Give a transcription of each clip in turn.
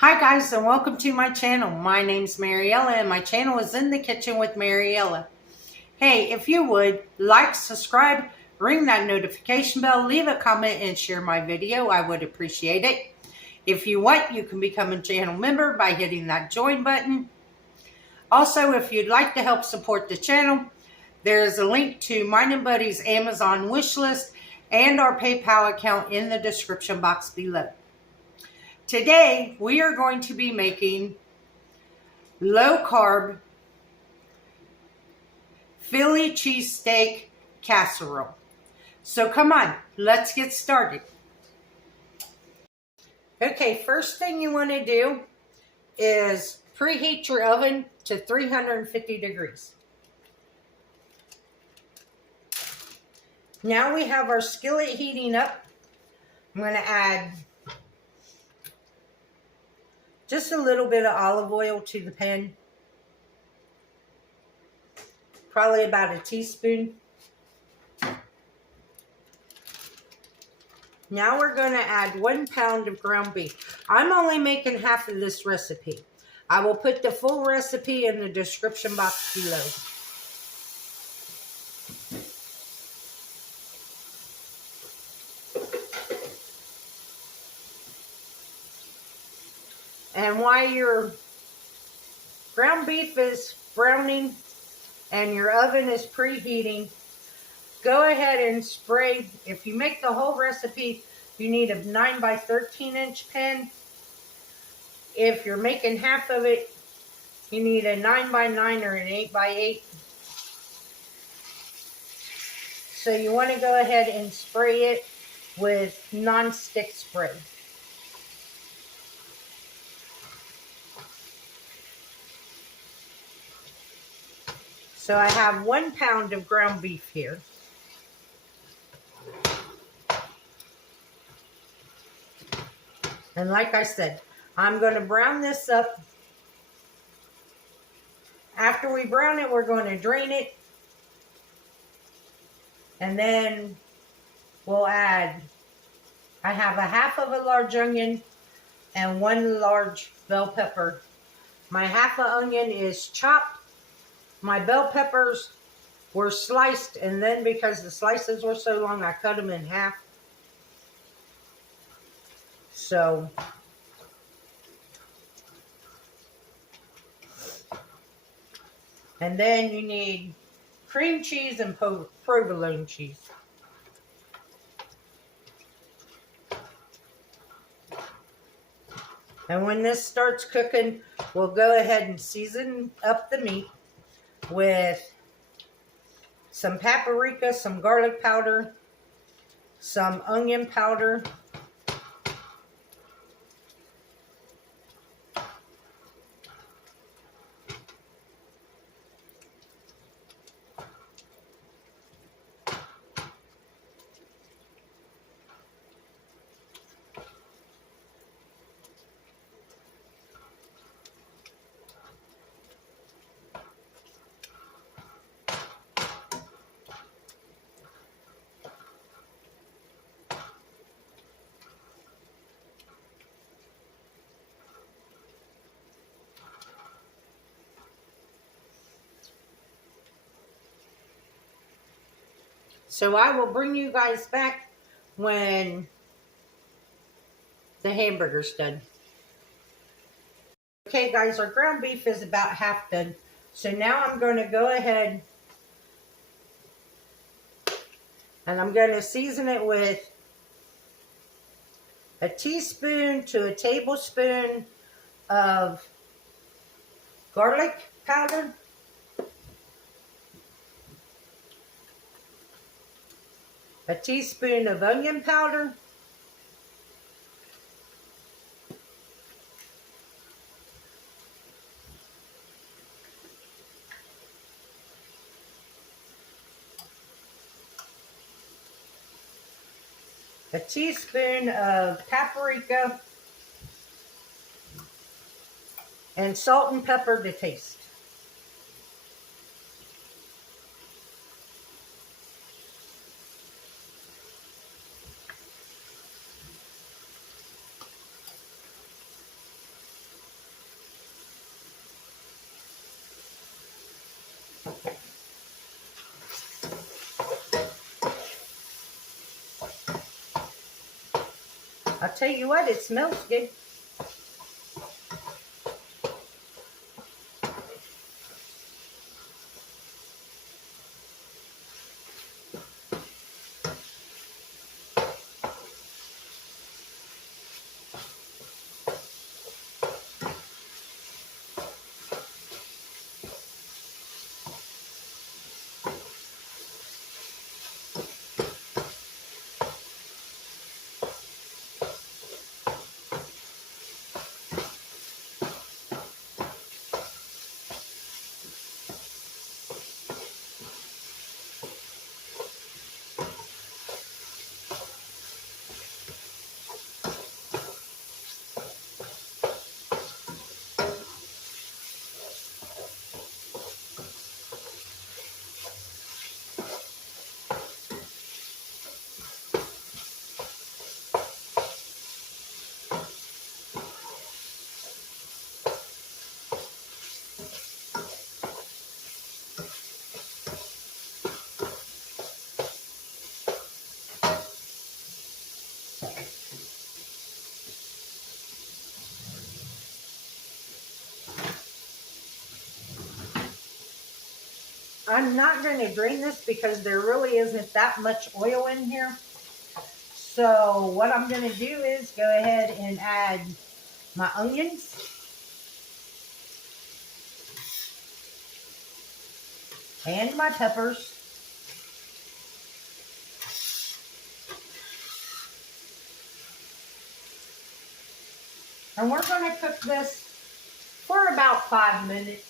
Hi guys, and welcome to my channel. My name's Mariella and my channel is In the Kitchen with Mariella. Hey, if you would like, subscribe, ring that notification bell, leave a comment and share my video. I would appreciate it. If you want, you can become a channel member by hitting that join button. Also, if you'd like to help support the channel, there is a link to mine and Buddy's Amazon wish list and our PayPal account in the description box below. Today, we are going to be making low-carb Philly cheesesteak casserole. So come on, let's get started. Okay, first thing you want to do is preheat your oven to 350 degrees. Now we have our skillet heating up. I'm going to add just a little bit of olive oil to the pan. Probably about a teaspoon. Now we're going to add 1 pound of ground beef. I'm only making half of this recipe. I will put the full recipe in the description box below. And while your ground beef is browning and your oven is preheating, go ahead and spray. If you make the whole recipe, you need a 9 by 13 inch pan. If you're making half of it, you need a 9 by 9 or an 8 by 8. So you want to go ahead and spray it with non-stick spray. So I have 1 pound of ground beef here. And like I said, I'm going to brown this up. After we brown it, we're going to drain it. And then we'll add, I have a half of a large onion and 1 large bell pepper. My half of onion is chopped. My bell peppers were sliced, and then because the slices were so long, I cut them in half. So, and then you need cream cheese and provolone cheese. And when this starts cooking, we'll go ahead and season up the meat with some paprika, some garlic powder, some onion powder, so I will bring you guys back when the hamburger's done. Okay guys, our ground beef is about half done. So now I'm going to go ahead and I'm going to season it with a teaspoon to a tablespoon of garlic powder, a teaspoon of onion powder, a teaspoon of paprika, and salt and pepper to taste. I'll tell you what, it smells good. I'm not going to drain this because there really isn't that much oil in here. So what I'm going to do is go ahead and add my onions. And my peppers. And we're going to cook this for about 5 minutes.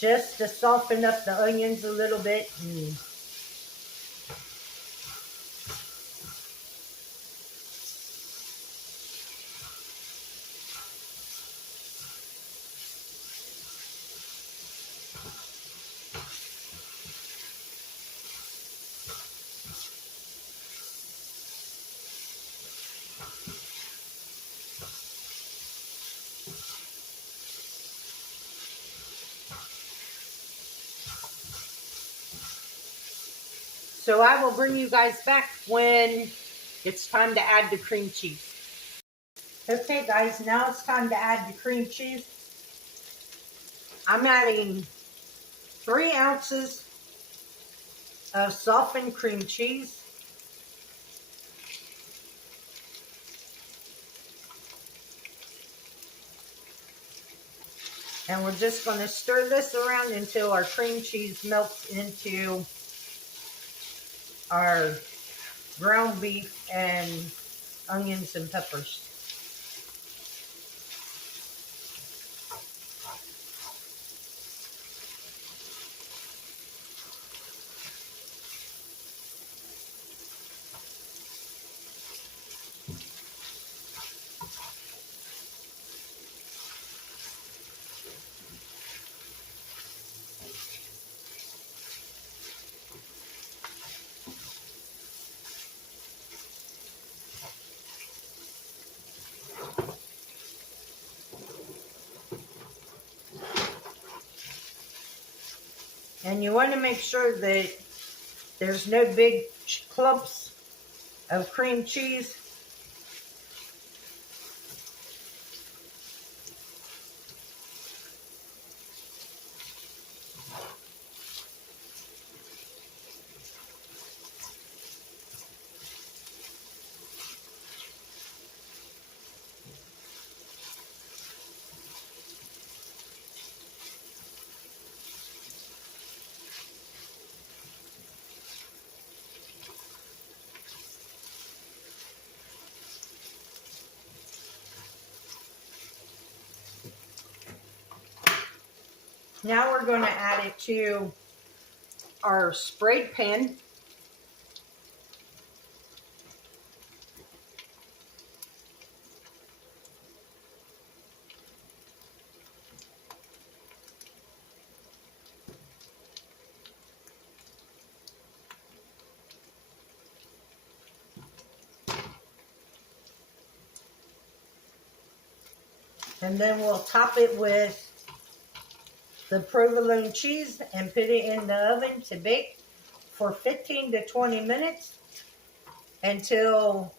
Just to soften up the onions a little bit. So I will bring you guys back when it's time to add the cream cheese. Okay guys, now it's time to add the cream cheese. I'm adding 3 ounces of softened cream cheese. And we're just going to stir this around until our cream cheese melts into our ground beef and onions and peppers. And you want to make sure that there's no big clumps of cream cheese. Now we're going to add it to our sprayed pan. And then we'll top it with the provolone cheese and put it in the oven to bake for 15 to 20 minutes until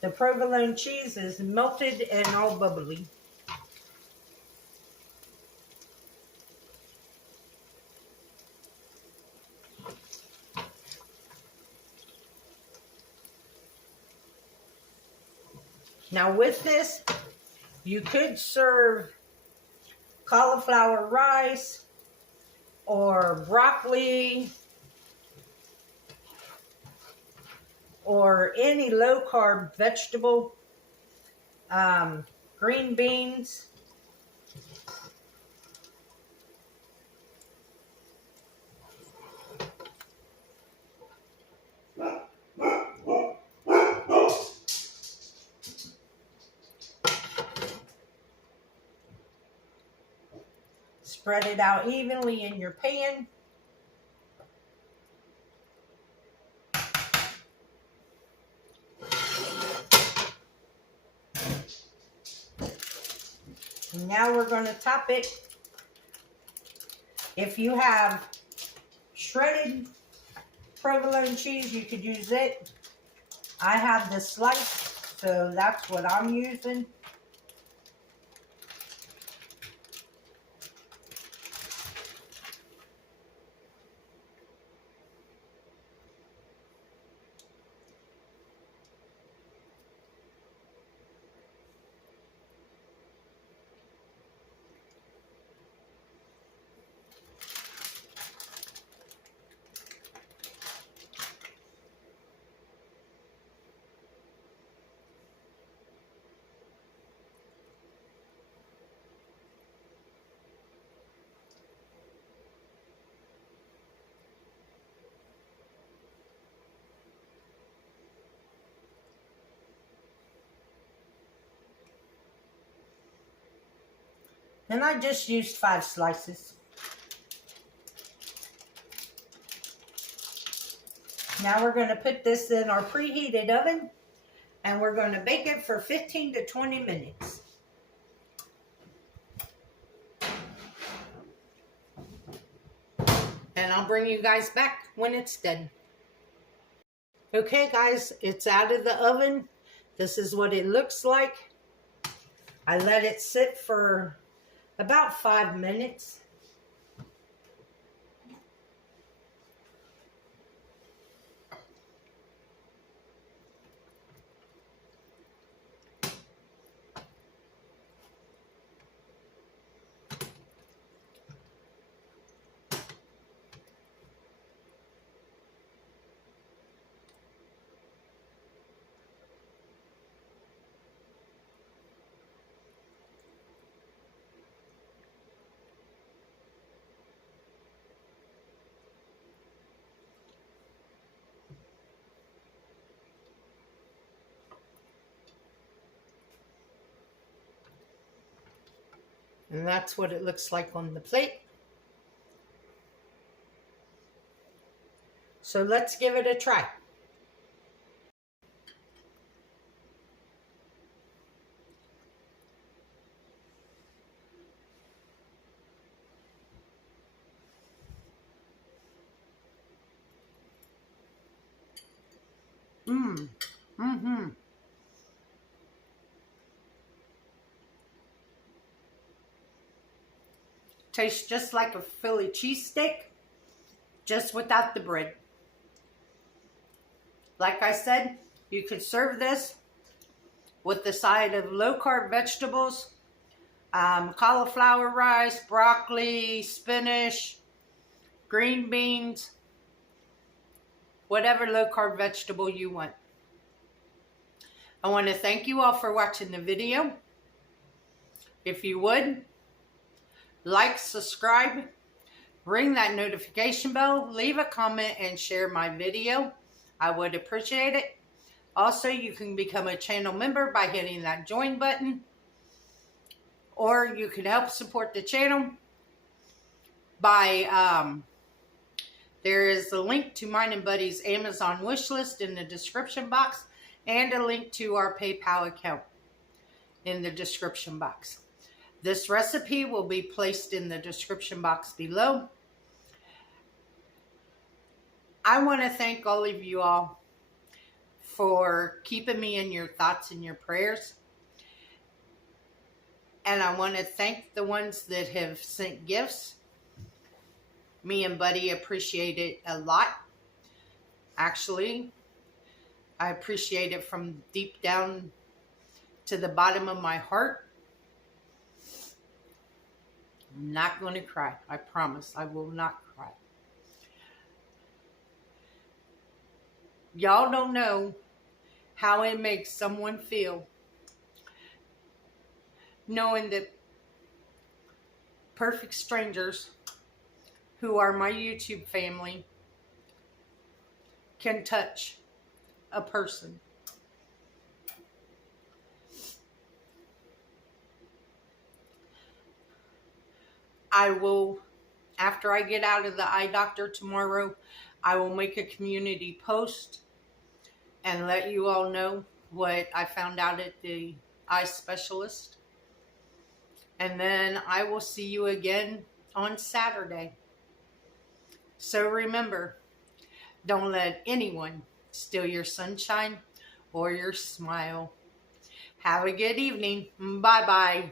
the provolone cheese is melted and all bubbly. Now with this, you could serve cauliflower rice or broccoli or any low-carb vegetable, green beans. Spread it out evenly in your pan. And now we're going to top it. If you have shredded provolone cheese, you could use it. I have the slice, so that's what I'm using. And I just used 5 slices. Now we're going to put this in our preheated oven and we're going to bake it for 15 to 20 minutes. And I'll bring you guys back when it's done. Okay guys, it's out of the oven. This is what it looks like. I let it sit for about 5 minutes. And that's what it looks like on the plate. So let's give it a try. Tastes just like a Philly cheesesteak, just without the bread. Like I said, you could serve this with the side of low-carb vegetables, cauliflower rice, broccoli, spinach, green beans, whatever low-carb vegetable you want. I want to thank you all for watching the video. If you would, like, subscribe, ring that notification bell, leave a comment, and share my video. I would appreciate it. Also, you can become a channel member by hitting that join button. Or you can help support the channel by, there is a link to mine and Buddy's Amazon wish list in the description box, and a link to our PayPal account in the description box. This recipe will be placed in the description box below. I want to thank all of you all for keeping me in your thoughts and your prayers. And I want to thank the ones that have sent gifts. Me and Buddy appreciate it a lot. Actually, I appreciate it from deep down to the bottom of my heart. I'm not going to cry. I promise I will not cry. Y'all don't know how it makes someone feel knowing that perfect strangers who are my YouTube family can touch a person. I will, after I get out of the eye doctor tomorrow, I will make a community post and let you all know what I found out at the eye specialist. And then I will see you again on Saturday. So remember, don't let anyone steal your sunshine or your smile. Have a good evening. Bye-bye.